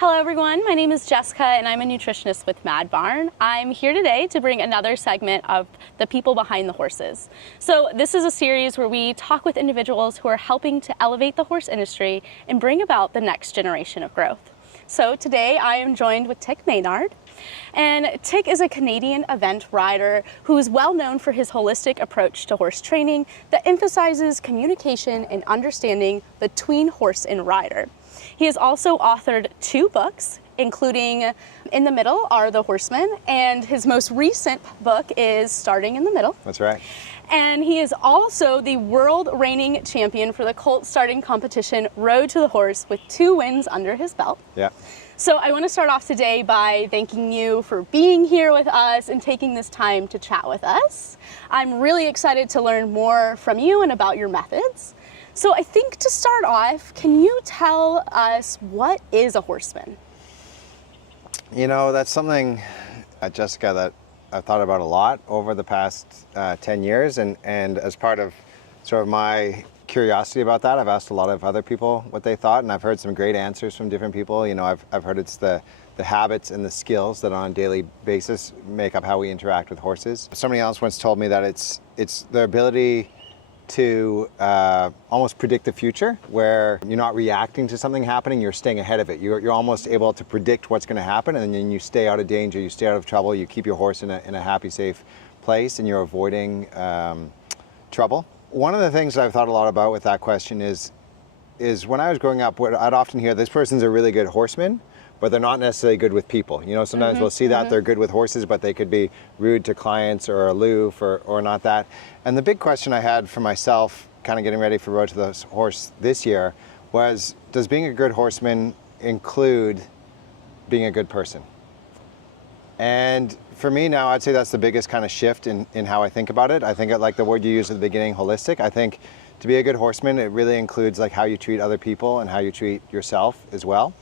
Hello everyone, my name is Jessica and I'm a nutritionist with Mad Barn. I'm here today to bring another segment of the people behind the horses. So this is a series where we talk with individuals who are helping to elevate the horse industry and bring about the next generation of growth. So today I am joined with Tik Maynard. And Tik is a Canadian event rider who is well known for his holistic approach to horse training that emphasizes communication and understanding between horse and rider. He has also authored 2 books, including In the Middle Are the Horsemen, and his most recent book is Starting in the Middle. That's right. And he is also the world reigning champion for the colt starting competition Road to the Horse with 2 wins under his belt. Yeah. So I want to start off today by thanking you for being here with us and taking this time to chat with us. I'm really excited to learn more from you and about your methods. So I think to start off, can you tell us what is a horseman? You know, that's something, Jessica, that I've thought about a lot over the past 10 years. And as part of sort of my curiosity about that, I've asked a lot of other people what they thought, and I've heard some great answers from different people. You know, I've heard it's the habits and the skills that on a daily basis make up how we interact with horses. Somebody else once told me that it's their ability to almost predict the future, where you're not reacting to something happening, you're staying ahead of it. You're almost able to predict what's going to happen, and then you stay out of danger, you stay out of trouble, you keep your horse in a happy, safe place, and you're avoiding trouble. One of the things that I've thought a lot about with that question is when I was growing up, what I'd often hear, this person's a really good horseman, but they're not necessarily good with people. You know, sometimes we'll see that they're good with horses, but they could be rude to clients or aloof or not that. And the big question I had for myself, kind of getting ready for Road to the Horse this year, was, does being a good horseman include being a good person? And for me now, I'd say that's the biggest kind of shift in how I think about it. I think like the word you used at the beginning, holistic. I think to be a good horseman, it really includes like how you treat other people and how you treat yourself as well.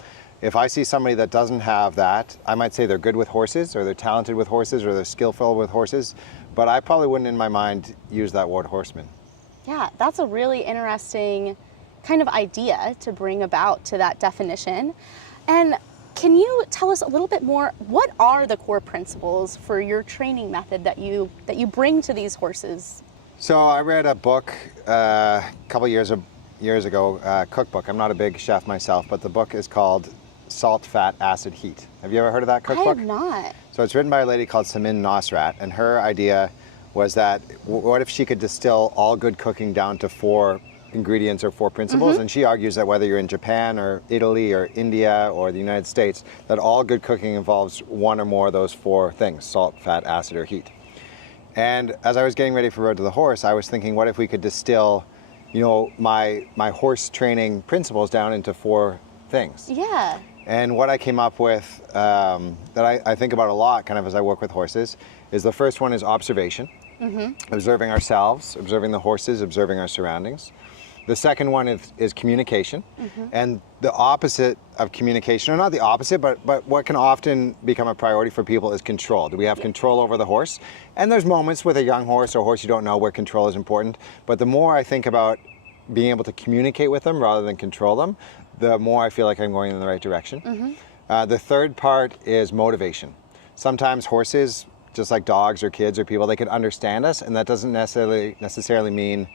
If I see somebody that doesn't have that, I might say they're good with horses, or they're talented with horses, or they're skillful with horses, but I probably wouldn't in my mind use that word horseman. Yeah, that's a really interesting kind of idea to bring about to that definition. And can you tell us a little bit more, what are the core principles for your training method that you bring to these horses? So I read a book a couple years ago, cookbook. I'm not a big chef myself, but the book is called Salt, Fat, Acid, Heat. Have you ever heard of that cookbook? I have not. So it's written by a lady called Samin Nosrat, and her idea was that what if she could distill all good cooking down to 4 ingredients or 4 principles? And she argues that whether you're in Japan or Italy or India or the United States, that all good cooking involves one or more of those 4 things: salt, fat, acid, or heat. And as I was getting ready for Road to the Horse, I was thinking, what if we could distill, you know, my horse training principles down into 4 things? Yeah. And what I came up with that I think about a lot kind of as I work with horses is, the first one is observation. Observing ourselves, observing the horses, observing our surroundings. The second one is communication. And the opposite of communication, or not the opposite, but what can often become a priority for people is control. Do we have control over the horse? And there's moments with a young horse or a horse you don't know where control is important. But the more I think about being able to communicate with them rather than control them, the more I feel like I'm going in the right direction. The third part is motivation. Sometimes horses, just like dogs or kids or people, they can understand us, and that doesn't necessarily mean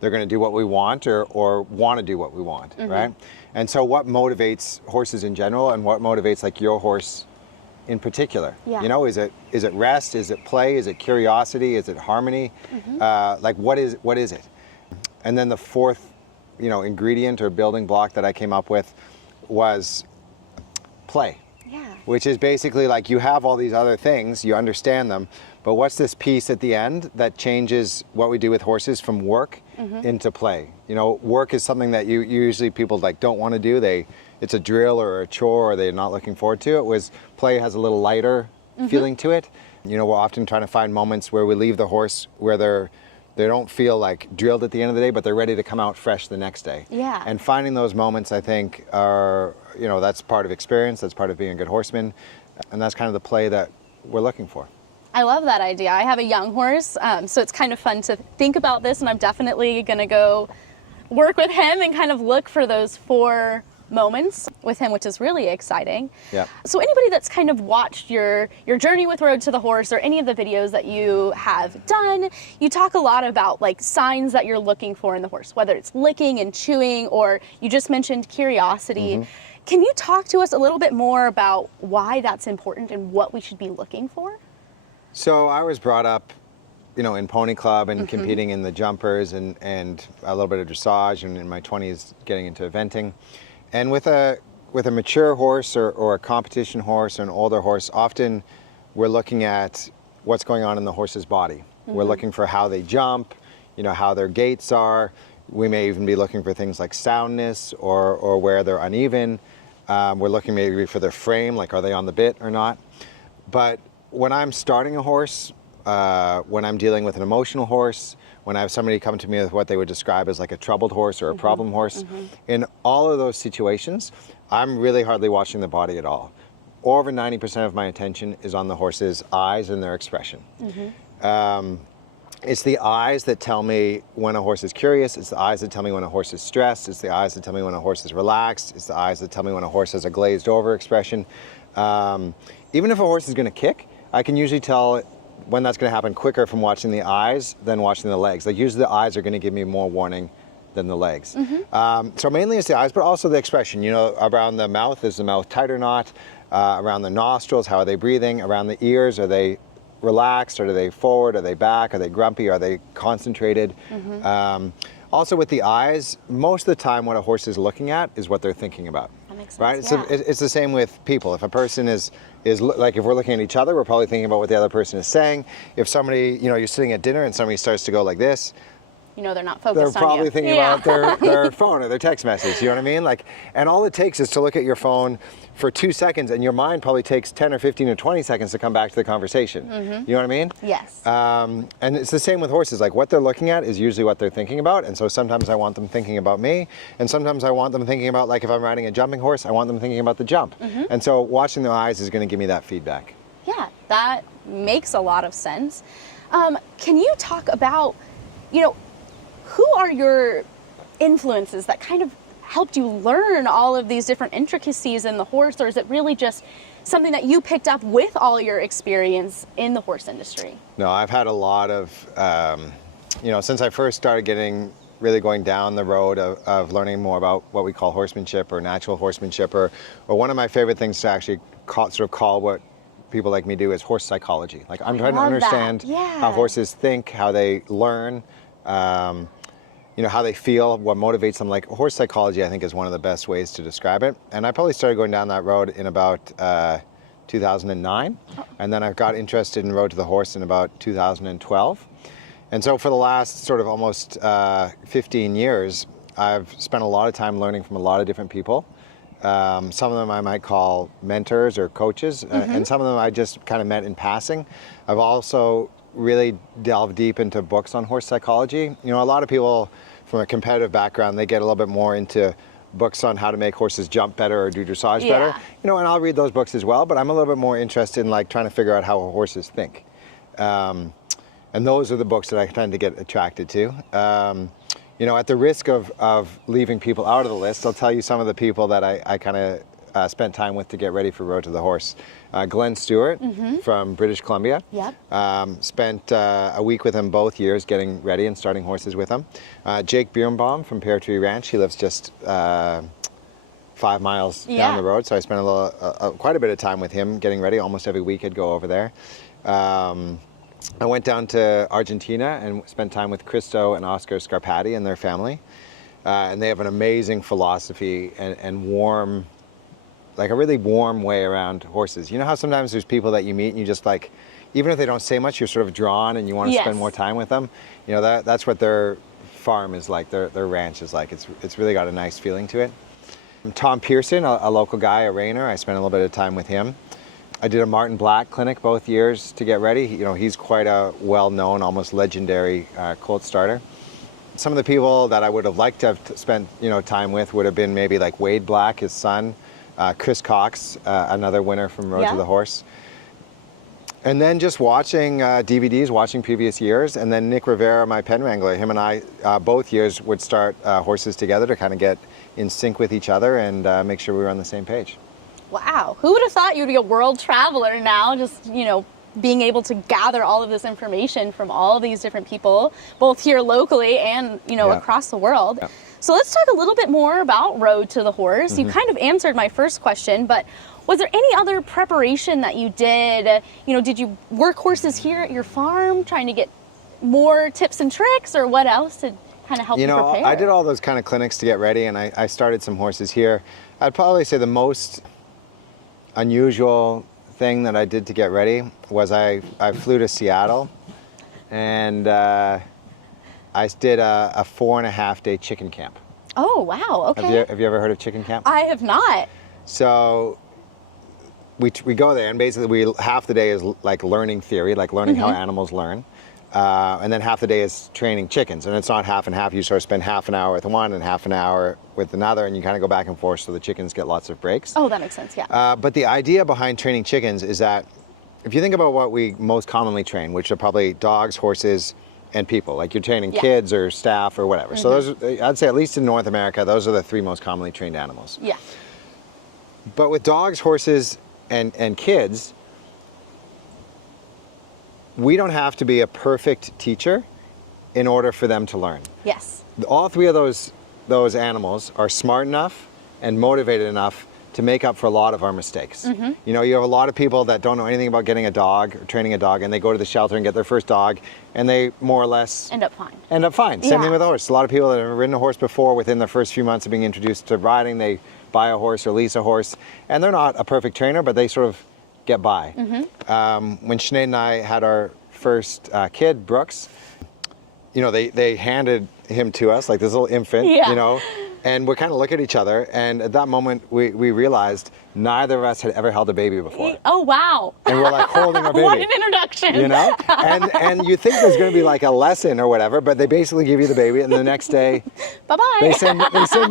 they're going to do what we want or want to do what we want, right? And so what motivates horses in general, and what motivates like your horse in particular? Yeah. You know, is it rest? Is it play? Is it curiosity? Is it harmony? Like what is it? And then the fourth, you know, ingredient or building block that I came up with was play. Yeah. Which is basically like, you have all these other things, you understand them, but what's this piece at the end that changes what we do with horses from work into play? You know, work is something that you usually people like don't want to do. It's a drill or a chore, or they're not looking forward to it. Whereas play has a little lighter feeling to it. You know, we're often trying to find moments where we leave the horse where they don't feel like drilled at the end of the day, but they're ready to come out fresh the next day. Yeah. And finding those moments, I think, are, you know, that's part of experience, that's part of being a good horseman, and that's kind of the play that we're looking for. I love that idea. I have a young horse, so it's kind of fun to think about this, and I'm definitely going to go work with him and kind of look for those 4 moments with him, which is really exciting. Yeah. So anybody that's kind of watched your journey with Road to the Horse or any of the videos that you have done, you talk a lot about like signs that you're looking for in the horse, whether it's licking and chewing, or you just mentioned curiosity. Can you talk to us a little bit more about why that's important and what we should be looking for? So I was brought up, you know, in pony club and competing in the jumpers and a little bit of dressage, and in my 20s getting into eventing. And with a mature horse or a competition horse or an older horse, often we're looking at what's going on in the horse's body. We're looking for how they jump, you know, how their gaits are. We may even be looking for things like soundness or where they're uneven. We're looking maybe for their frame, like are they on the bit or not. But when I'm starting a horse, when I'm dealing with an emotional horse, when I have somebody come to me with what they would describe as like a troubled horse or a problem horse, in all of those situations, I'm really hardly watching the body at all. Over 90% of my attention is on the horse's eyes and their expression. It's the eyes that tell me when a horse is curious. It's the eyes that tell me when a horse is stressed. It's the eyes that tell me when a horse is relaxed. It's the eyes that tell me when a horse has a glazed over expression. Even if a horse is going to kick, I can usually tell when that's going to happen quicker from watching the eyes than watching the legs. Like usually the eyes are going to give me more warning than the legs. So mainly it's the eyes, but also the expression. You know, around the mouth, is the mouth tight or not? Around the nostrils, how are they breathing? Around the ears, are they relaxed? Are they forward? Are they back? Are they grumpy? Are they concentrated? Also with the eyes, most of the time what a horse is looking at is what they're thinking about. That makes sense, right? yeah. It's the same with people. If a person is like, if we're looking at each other, we're probably thinking about what the other person is saying. If somebody, you know, you're sitting at dinner and somebody starts to go like this, You know they're not focused on you. they're probably thinking about their phone or their text message, you know what I mean? Like, and all it takes is to look at your phone for 2 seconds, and your mind probably takes 10 or 15 or 20 seconds to come back to the conversation. You know what I mean? Yes. And it's the same with horses. Like, what they're looking at is usually what they're thinking about, and so sometimes I want them thinking about me, and sometimes I want them thinking about, like if I'm riding a jumping horse, I want them thinking about the jump. And so watching their eyes is going to give me that feedback. Yeah, that makes a lot of sense. Can you talk about, you know, who are your influences that kind of helped you learn all of these different intricacies in the horse, or is it really just something that you picked up with all your experience in the horse industry? No, I've had a lot of, you know, since I first started really going down the road of learning more about what we call horsemanship or natural horsemanship, or one of my favorite things to actually call what people like me do is horse psychology. Like, I'm trying to understand how horses think, how they learn, you know, how they feel, what motivates them. Like, horse psychology, I think, is one of the best ways to describe it. And I probably started going down that road in about 2009. And then I got interested in Road to the Horse in about 2012. And so for the last sort of almost 15 years, I've spent a lot of time learning from a lot of different people. Some of them I might call mentors or coaches, and some of them I just kind of met in passing. I've also really delved deep into books on horse psychology. You know, a lot of people from a competitive background, they get a little bit more into books on how to make horses jump better or do dressage better. You know, and I'll read those books as well, but I'm a little bit more interested in like trying to figure out how horses think. And those are the books that I tend to get attracted to. You know, at the risk of leaving people out of the list, I'll tell you some of the people that I kind of spent time with to get ready for Road to the Horse. Glenn Stewart from British Columbia. Spent a week with him both years getting ready and starting horses with him. Jake Birnbaum from Pear Tree Ranch. He lives just 5 miles down the road, so I spent quite a bit of time with him getting ready. Almost every week I'd go over there. I went down to Argentina and spent time with Christo and Oscar Scarpati and their family. And they have an amazing philosophy and warm, like a really warm way around horses. You know how sometimes there's people that you meet and you just like, even if they don't say much, you're sort of drawn and you want to spend more time with them. You know, that's what their farm is like, their ranch is like. It's really got a nice feeling to it. Tom Pearson, a local guy, a reiner, I spent a little bit of time with him. I did a Martin Black clinic both years to get ready. You know, he's quite a well-known, almost legendary colt starter. Some of the people that I would have liked to have spent, you know, time with would have been maybe like Wade Black, his son, Chris Cox, another winner from Road to the Horse. And then just watching DVDs, watching previous years, and then Nick Rivera, my pen wrangler, him and I both years would start horses together to kind of get in sync with each other and make sure we were on the same page. Wow. Who would have thought you'd be a world traveler now, just, you know, being able to gather all of this information from all these different people, both here locally and, you know, across the world. Yeah. So let's talk a little bit more about Road to the Horse. You kind of answered my first question, but was there any other preparation that you did? You know, did you work horses here at your farm, trying to get more tips and tricks, or what else to kind of help you prepare? I did all those kind of clinics to get ready, and I started some horses here. I'd probably say the most unusual thing that I did to get ready was I flew to Seattle, and I did a 4.5-day chicken camp. Oh, wow, okay. Have you ever heard of chicken camp? I have not. So we go there, and basically half the day is like learning theory, like learning how animals learn. And then half the day is training chickens, and it's not half and half. You sort of spend half an hour with one and half an hour with another, and you kind of go back and forth so the chickens get lots of breaks. Oh, that makes sense, yeah. But the idea behind training chickens is that if you think about what we most commonly train, which are probably dogs, horses, and people, like you're training kids or staff or whatever. So those, I'd say at least in North America, those are the 3 most commonly trained animals. Yeah. But with dogs, horses, and kids, we don't have to be a perfect teacher in order for them to learn. Yes. All 3 of those animals are smart enough and motivated enough to make up for a lot of our mistakes. You know, you have a lot of people that don't know anything about getting a dog or training a dog, and they go to the shelter and get their first dog, and they more or less end up fine. Same thing with a horse. A lot of people that have ridden a horse before, within the first few months of being introduced to riding, they buy a horse or lease a horse, and they're not a perfect trainer, but they sort of get by. When Sinead and I had our first kid, Brooks, you know, they handed him to us, like this little infant, you know, and we kind of look at each other, and at that moment we realized neither of us had ever held a baby before. Oh, wow. And we're like holding a baby. What an introduction. You know? And you think there's going to be like a lesson or whatever, but they basically give you the baby, and the next day bye-bye. They send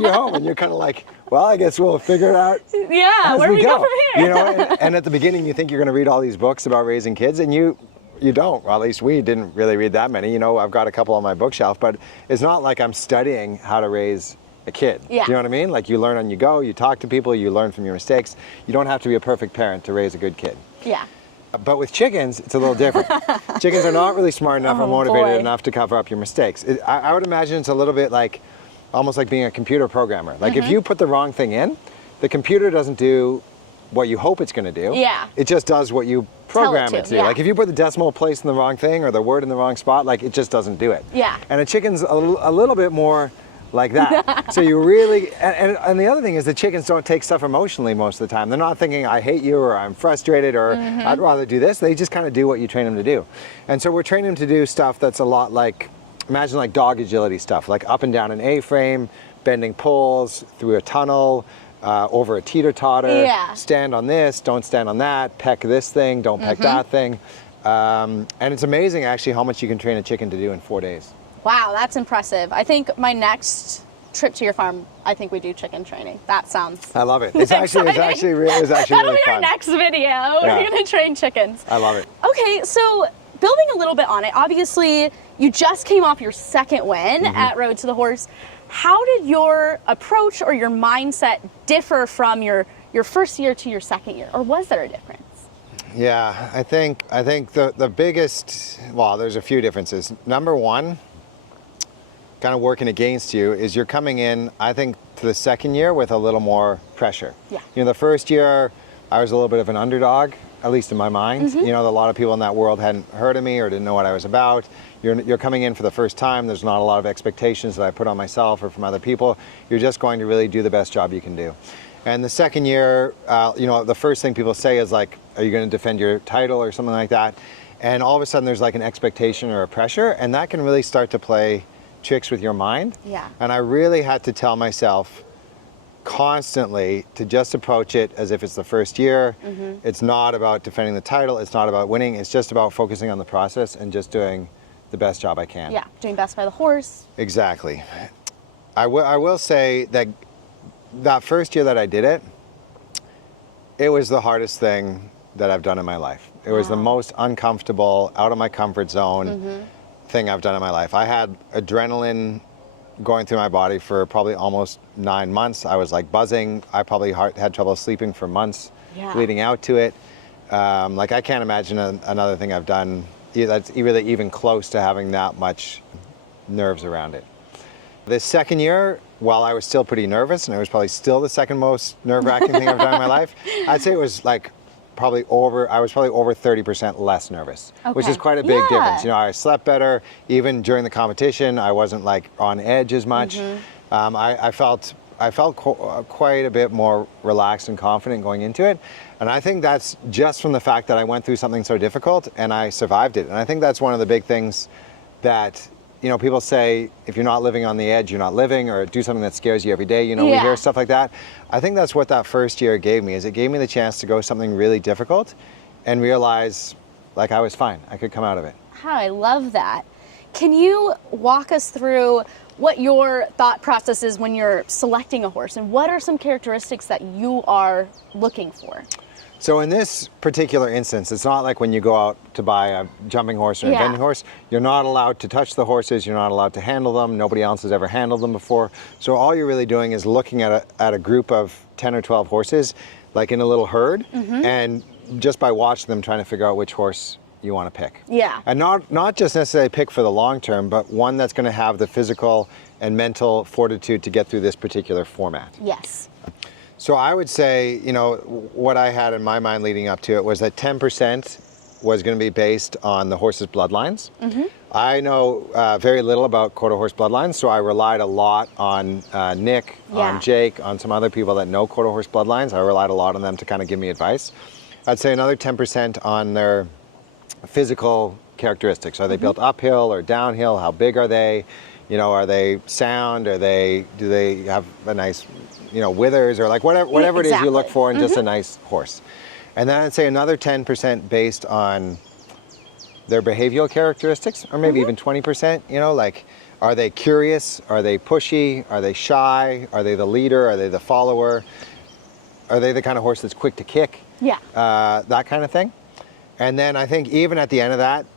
you home, and you're kind of like, well, I guess we'll figure it out as where do we go from here? You know, and at the beginning you think you're going to read all these books about raising kids, and you don't. Well, at least we didn't really read that many. You know, I've got a couple on my bookshelf, but it's not like I'm studying how to raise a kid. Yeah. You know what I mean? Like you learn on you go, you talk to people, you learn from your mistakes. You don't have to be a perfect parent to raise a good kid. Yeah. But with chickens, it's a little different. Chickens are not really smart enough or motivated enough to cover up your mistakes. I would imagine it's a little bit like, almost like being a computer programmer. Like if you put the wrong thing in, the computer doesn't do what you hope it's going to do. Yeah. It just does what you program it to. Like if you put the decimal place in the wrong thing or the word in the wrong spot, like it just doesn't do it. Yeah. And a chicken's a little bit more like that. So you really, and the other thing is the chickens don't take stuff emotionally most of the time. They're not thinking, I hate you, or I'm frustrated, or I'd rather do this. They just kind of do what you train them to do. And so we're training them to do stuff that's a lot like, imagine like dog agility stuff, like up and down an A-frame, bending poles, through a tunnel, over a teeter-totter, stand on this, don't stand on that, peck this thing, don't peck that thing. And it's amazing actually how much you can train a chicken to do in 4 days. Wow, that's impressive. I think my next trip to your farm, I think we do chicken training. That sounds I love it. It's actually really That'll be fun. our next video. We're going to train chickens. I love it. Okay, so building a little bit on it, obviously you just came off your second win at Road to the Horse. How did your approach or your mindset differ from your first year to your second year, or was there a difference? Yeah, I think the biggest, well, there's a few differences. Number one, kind of working against you, is you're coming in, I think, to the second year with a little more pressure. Yeah. You know, the first year I was a little bit of an underdog, at least in my mind. You know, a lot of people in that world hadn't heard of me or didn't know what I was about. You're coming in for the first time. There's not a lot of expectations that I put on myself or from other people. You're just going to really do the best job you can do. And the second year, you know, the first thing people say is like, are you going to defend your title or something like that? And all of a sudden there's like an expectation or a pressure, and that can really start to play tricks with your mind. Yeah. And I really had to tell myself constantly to just approach it as if it's the first year. It's not about defending the title. It's not about winning. It's just about focusing on the process and just doing the best job I can. Yeah, doing best by the horse. Exactly. I will say that that first year that I did it, it was the hardest thing that I've done in my life. It was the most uncomfortable, out of my comfort zone thing I've done in my life. I had adrenaline going through my body for probably almost 9 months. I was like buzzing. I probably had trouble sleeping for months leading out to it. Like I can't imagine another thing I've done that's really even close to having that much nerves around it. The second year, while I was still pretty nervous, and it was probably still the second most nerve-wracking thing I've done in my life, I'd say it was like I was probably over 30% less nervous, which is quite a big difference. You know, I slept better. Even during the competition, I wasn't like on edge as much. I felt quite a bit more relaxed and confident going into it. And I think that's just from the fact that I went through something so difficult and I survived it. And I think that's one of the big things that, you know, people say, if you're not living on the edge, you're not living, or do something that scares you every day. You know, we hear stuff like that. I think that's what that first year gave me, is it gave me the chance to go something really difficult and realize, like, I was fine. I could come out of it. Oh, I love that. Can you walk us through what your thought process is when you're selecting a horse, and what are some characteristics that you are looking for? So in this particular instance, it's not like when you go out to buy a jumping horse or a vending horse, you're not allowed to touch the horses, you're not allowed to handle them, nobody else has ever handled them before. So all you're really doing is looking at a group of 10 or 12 horses, like in a little herd, and just by watching them trying to figure out which horse you want to pick. And not just necessarily pick for the long term, but one that's going to have the physical and mental fortitude to get through this particular format. So I would say, you know, what I had in my mind leading up to it was that 10% was going to be based on the horse's bloodlines. I know very little about quarter horse bloodlines, so I relied a lot on Nick, on Jake, on some other people that know quarter horse bloodlines. I relied a lot on them to kind of give me advice. I'd say another 10% on their physical characteristics. Are they built uphill or downhill? How big are they? You know, are they sound? Do they have a nice, you know, withers, or like whatever it is you look for in just a nice horse. And then I'd say another 10% based on their behavioral characteristics, or maybe even 20%, you know, like, are they curious? Are they pushy? Are they shy? Are they the leader? Are they the follower? Are they the kind of horse that's quick to kick? That kind of thing. And then I think even at the end of that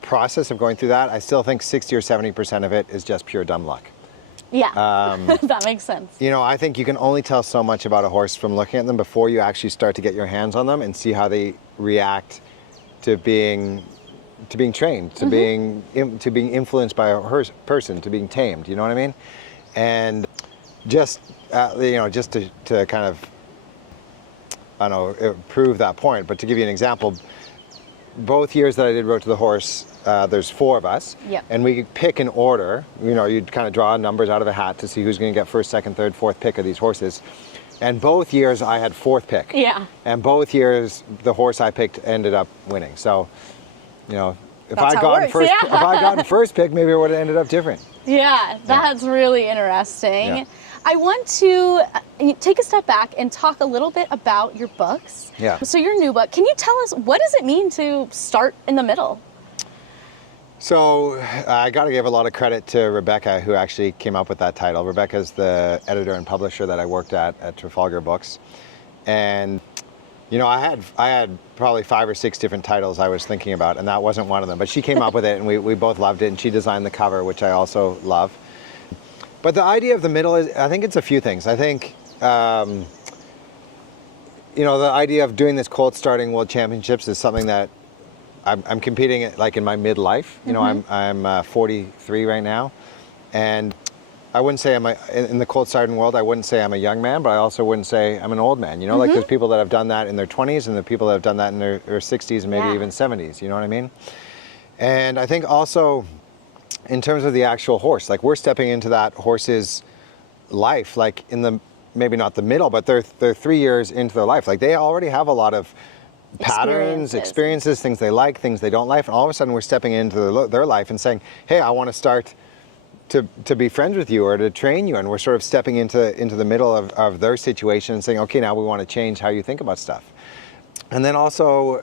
process of going through that, I still think 60 or 70% of it is just pure dumb luck. That makes sense. You know, I think you can only tell so much about a horse from looking at them before you actually start to get your hands on them and see how they react to being trained, to being influenced by a person, to being tamed. You know what I mean? And just you know, just to kind of, I don't know, prove that point. But to give you an example, both years that I did Road to the Horse, there's 4 of us, and we pick an order. You know, you'd kind of draw numbers out of a hat to see who's going to get first, second, third, fourth pick of these horses. And both years I had 4th pick. And both years the horse I picked ended up winning. So, you know, if I gotten first pick, maybe it would have ended up different. That's really interesting. I want to take a step back and talk a little bit about your books. So your new book, can you tell us, what does it mean to start in the middle? So I got to give a lot of credit to Rebecca, who actually came up with that title. Rebecca's the editor and publisher that I worked at Trafalgar Books. And, you know, I had probably 5 or 6 different titles I was thinking about, and that wasn't one of them. But she came up with it, and we both loved it, and she designed the cover, which I also love. But the idea of the middle is, I think it's a few things. I think, you know, the idea of doing this Colt Starting World Championships is something that I'm competing like in my midlife. You know, I'm 43 right now, and I wouldn't say in the Colt Starting world, I wouldn't say I'm a young man, but I also wouldn't say I'm an old man. You know, like there's people that have done that in their 20s, and there are people that have done that in their 60s and maybe even 70s. You know what I mean? And I think also, in terms of the actual horse, like we're stepping into that horse's life, like in the, maybe not the middle, but they're 3 years into their life. Like they already have a lot of patterns, experiences, things they like, things they don't like. And all of a sudden we're stepping into their life and saying, hey, I want to start to be friends with you or to train you. And we're sort of stepping into the middle of their situation and saying, okay, now we want to change how you think about stuff. And then also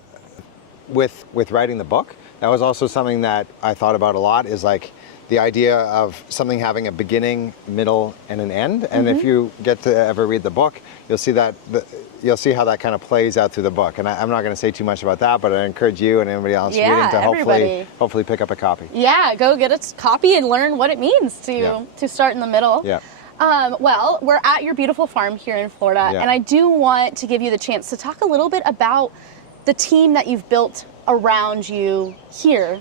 with writing the book, that was also something that I thought about a lot, is like the idea of something having a beginning, middle, and an end. And if you get to ever read the book, you'll see that you'll see how that kind of plays out through the book. And I'm not going to say too much about that, but I encourage you and anybody else reading to hopefully pick up a copy. Yeah, go get a copy and learn what it means to start in the middle. Yeah. Well, we're at your beautiful farm here in Florida, and I do want to give you the chance to talk a little bit about the team that you've built around you here.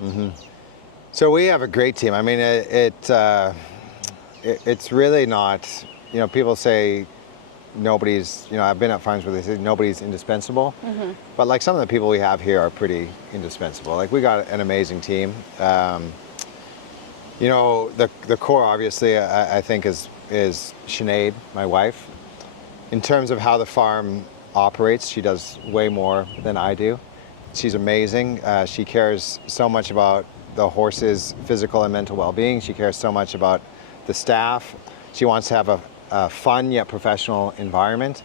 So we have a great team. I mean, it's really not, people say nobody's, I've been at farms where they say nobody's indispensable, but like some of the people we have here are pretty indispensable. Like we got an amazing team. The core obviously I think is Sinead, my wife. In terms of how the farm operates, she does way more than I do. She's amazing. She cares so much about the horse's physical and mental well-being. She cares so much about the staff. She wants to have a fun yet professional environment.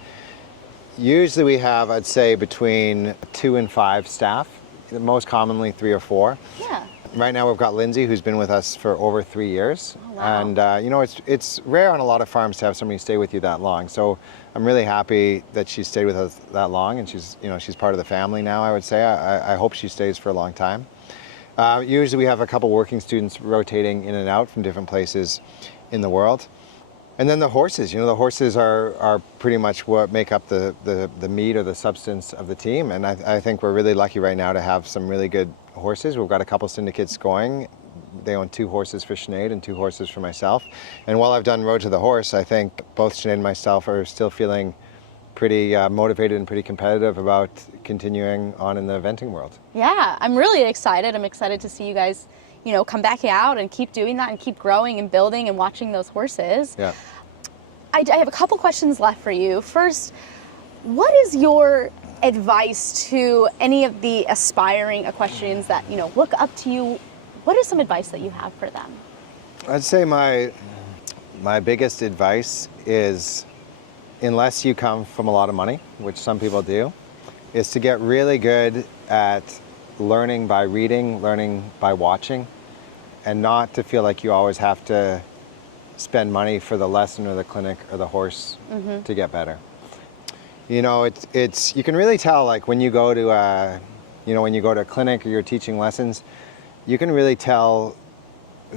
Usually we have, I'd say, between 2 and 5 staff, most commonly 3 or 4. Yeah. Right now we've got Lindsay, who's been with us for over 3 years. Oh, wow. And it's rare on a lot of farms to have somebody stay with you that long. So I'm really happy that she stayed with us that long, and she's part of the family now, I would say. I hope she stays for a long time. Usually we have a couple working students rotating in and out from different places in the world. And then the horses, the horses are pretty much what make up the meat or the substance of the team. And I think we're really lucky right now to have some really good horses. We've got a couple syndicates going. They own 2 horses for Sinead and 2 horses for myself. And while I've done Road to the Horse, I think both Sinead and myself are still feeling pretty motivated and pretty competitive about continuing on in the eventing world. Yeah, I'm really excited. I'm excited to see you guys, come back out and keep doing that and keep growing and building and watching those horses. Yeah. I have a couple questions left for you. First, what is your advice to any of the aspiring equestrians that, look up to you? What is some advice that you have for them? I'd say my biggest advice is, unless you come from a lot of money, which some people do, is to get really good at learning by reading, learning by watching, and not to feel like you always have to spend money for the lesson or the clinic or the horse to get better. It's you can really tell, like when you go to a clinic or you're teaching lessons, you can really tell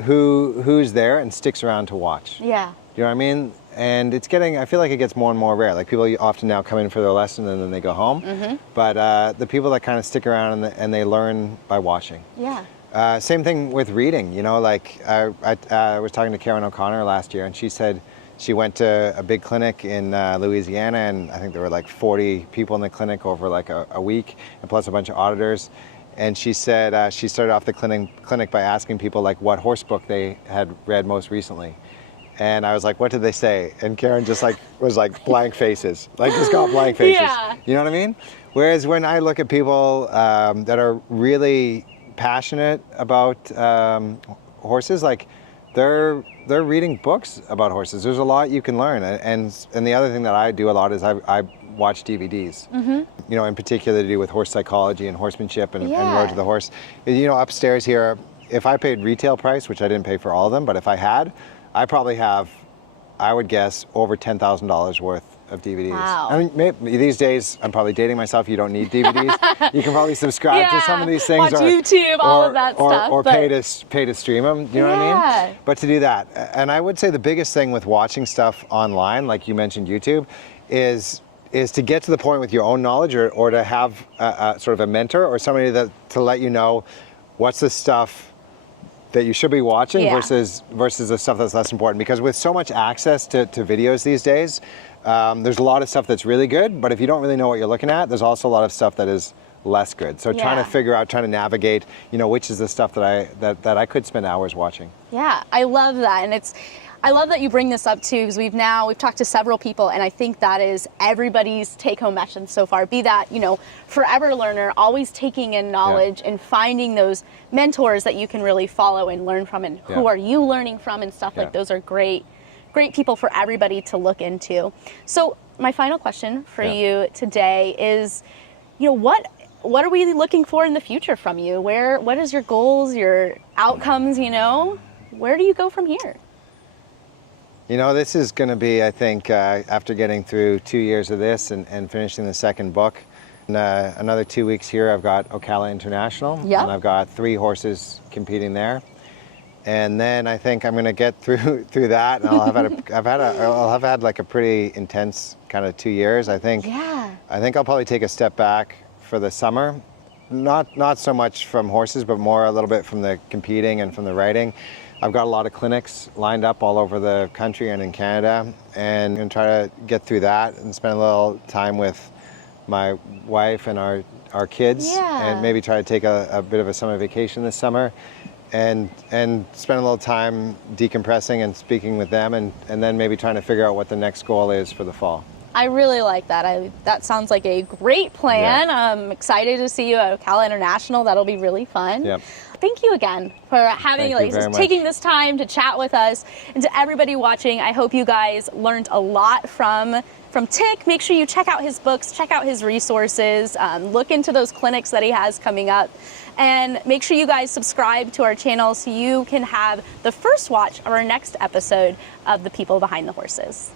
who's there and sticks around to watch. Yeah. You know what I mean? And I feel like it gets more and more rare. Like people often now come in for their lesson and then they go home. But the people that kind of stick around and they learn by watching. Yeah. Same thing with reading. I was talking to Karen O'Connor last year, and she said she went to a big clinic in Louisiana, and I think there were like 40 people in the clinic over like a week, and plus a bunch of auditors. And she said she started off the clinic by asking people like what horse book they had read most recently. And I was like, what did they say? And Karen just was like blank faces, like just got blank faces. Yeah. You know what I mean? Whereas when I look at people that are really passionate about horses, like they're reading books about horses. There's a lot you can learn. And the other thing that I do a lot is I watch DVDs, in particular to do with horse psychology and horsemanship and Road to the Horse. Upstairs here, if I paid retail price, which I didn't pay for all of them, but if I had, I probably have, I would guess, over $10,000 worth of DVDs. Wow. I mean, maybe these days, I'm probably dating myself, you don't need DVDs. You can probably subscribe to some of these things. Watch YouTube, all of that stuff. Or pay to stream them, you know what I mean? But to do that, and I would say the biggest thing with watching stuff online, like you mentioned YouTube, is to get to the point with your own knowledge or to have a sort of a mentor or somebody to let you know what's the stuff that you should be watching versus the stuff that's less important. Because with so much access to videos these days, there's a lot of stuff that's really good, but if you don't really know what you're looking at, there's also a lot of stuff that is less good. So trying to navigate, which is the stuff that I could spend hours watching. Yeah, I love that. And I love that you bring this up too, because we've talked to several people, and I think that is everybody's take-home message so far. Be that, forever learner, always taking in knowledge and finding those mentors that you can really follow and learn from, and who are you learning from and stuff like those are great people for everybody to look into. So my final question for you today is, what are we looking for in the future from you? What is your goals, your outcomes, where do you go from here? You know, this is going to be, I think, after getting through 2 years of this and finishing the second book, in another 2 weeks here, I've got Ocala International, Yep. and I've got 3 horses competing there. And then I think I'm going to get through that, and I'll have had like a pretty intense kind of 2 years. I think I'll probably take a step back for the summer, not so much from horses, but more a little bit from the competing and from the riding. I've got a lot of clinics lined up all over the country and in Canada, and I'm going to try to get through that and spend a little time with my wife and our kids, and maybe try to take a bit of a summer vacation this summer, and spend a little time decompressing and speaking with them, and then maybe trying to figure out what the next goal is for the fall. I really like that. That sounds like a great plan. Yeah. I'm excited to see you at Ocala International. That'll be really fun. Yep. Thank you again for having taking this time to chat with us. And to everybody watching, I hope you guys learned a lot from Tik. Make sure you check out his books, check out his resources, look into those clinics that he has coming up, and make sure you guys subscribe to our channel so you can have the first watch of our next episode of The People Behind the Horses.